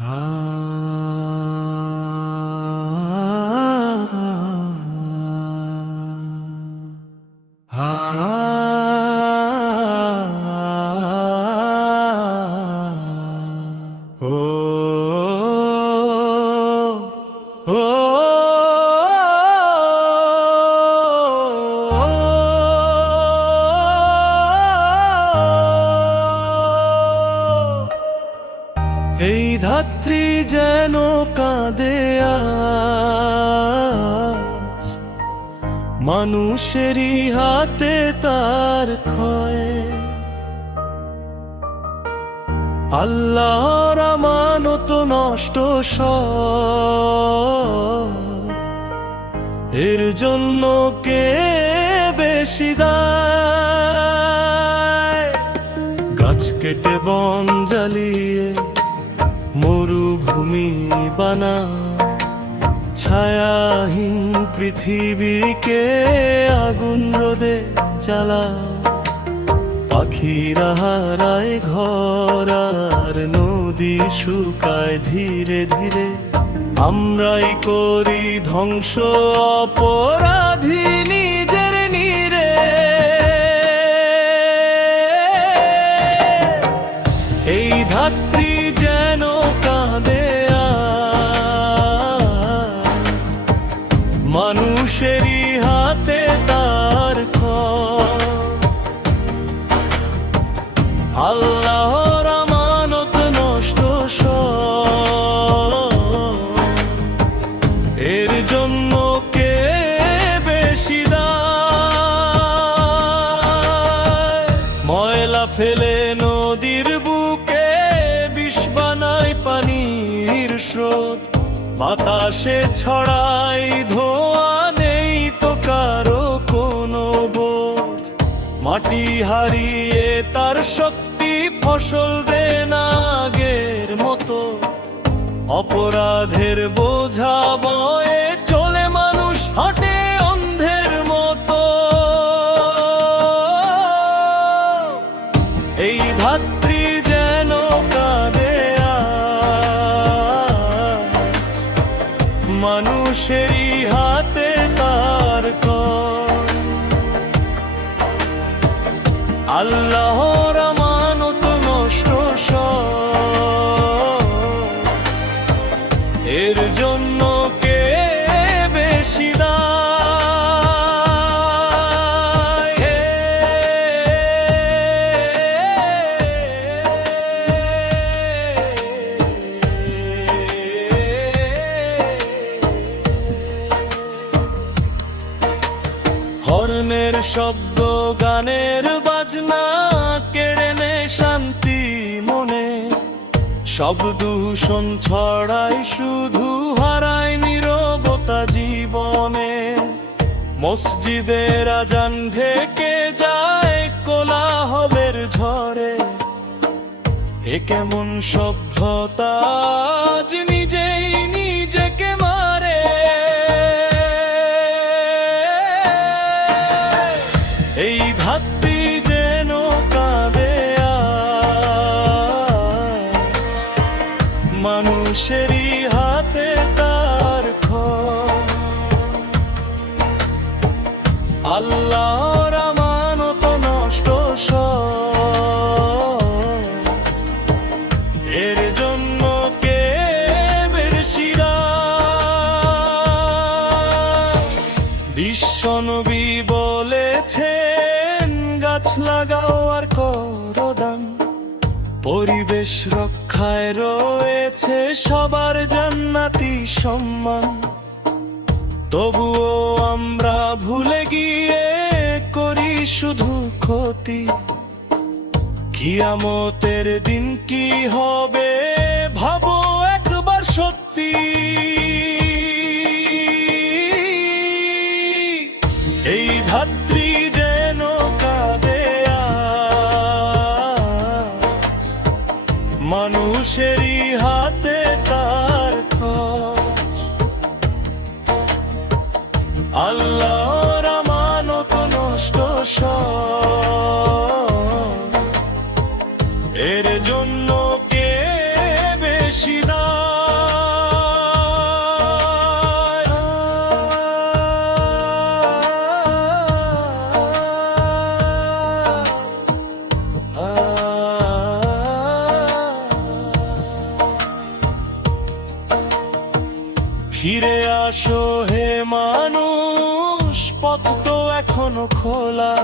এই ধাত্রী যেন কাঁদে আজ, মানুষেরই হাতে তার ক্ষয়। আল্লাহর আমানত নষ্ট সব, এর জন্য কে বেশি দায়? গাছ কেটে বন জ্বালিয়ে মরুভূমি বানা, ছায়াহীন পৃথিবীকে আগুন রোদে জ্বালা। পাখিরা হারায় ঘর আর নদী শুকায় ধীরে ধীরে, আমরাই করি ধ্বংস অপরাধী নিজের নীড়ে। এই ধাত্রী যেন কাঁদে আজ, মানুষেরই হাতে তার ক্ষয়। আল্লাহর আমানত নষ্ট সব, এর জন্য কে বেশি দায়? ময়লা ফেলে নদীর বুকে বিষ বানায় পানির স্রোত, বাতাসে ছড়াই ধোঁয়া, নেই তো কারো কোনো বোধ। মাটি হারিয়ে তার শক্তি, ফসল দে না আগের মতো। অপরাধের বোঝা বয়ে চলে মানুষ হাঁটে অন্ধের মতো। এই ধাত্রী যেন কাঁদে আজ, মানুষেরই হাতে তার ক্ষয়। আল্লাহর আমানত নষ্ট সব, এর জন্য কে বেশি দায়? হর্নের শব্দ, গানের বাজনা কেড়ে নে শান্তি মনে। সব দূষণ ছড়ায়, শুধু হারায় নীরবতা জীবনে। মসজিদের আজান ঢেকে যায় কোলাহলের ঝড়ে। এ কেমন সভ্যতা আজ নিজেই নিজেকে মারে? এই ধাত্রী যেন কাঁদে আজ, মানুষেরই হাতে তার ক্ষয়। আল্লাহর আমানত নষ্ট সব, এর জন্য কে বেশি দায়? বিশ্বনবী বলেছেন, গাছ লাগাও আর করো দান। পরিবেশ রক্ষায় রয়েছে সবার জান্নাতি সম্মান। তবুও আমরা ভুলে গিয়ে করি শুধু ক্ষতি। কিয়ামতের দিন কি হবে ভাবো একবার সত্যি। এই ধাত্রী যেন কাঁদে আজ, মানুষেরই হাতে তার ক্ষয়। আল্লাহর আমানত নষ্ট সব, এর জন্য কে ফিরে আসো হে মানুষ, পথ তো এখনো খোলা।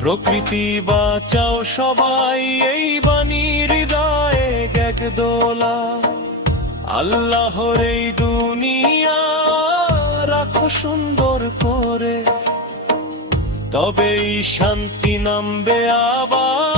প্রকৃতি বাঁচাও সবাই, এই বাণী হৃদয়ে এক দোলা। আল্লাহর এই দুনিয়া রাখো সুন্দর করে, তবেই শান্তি নামবে আবার।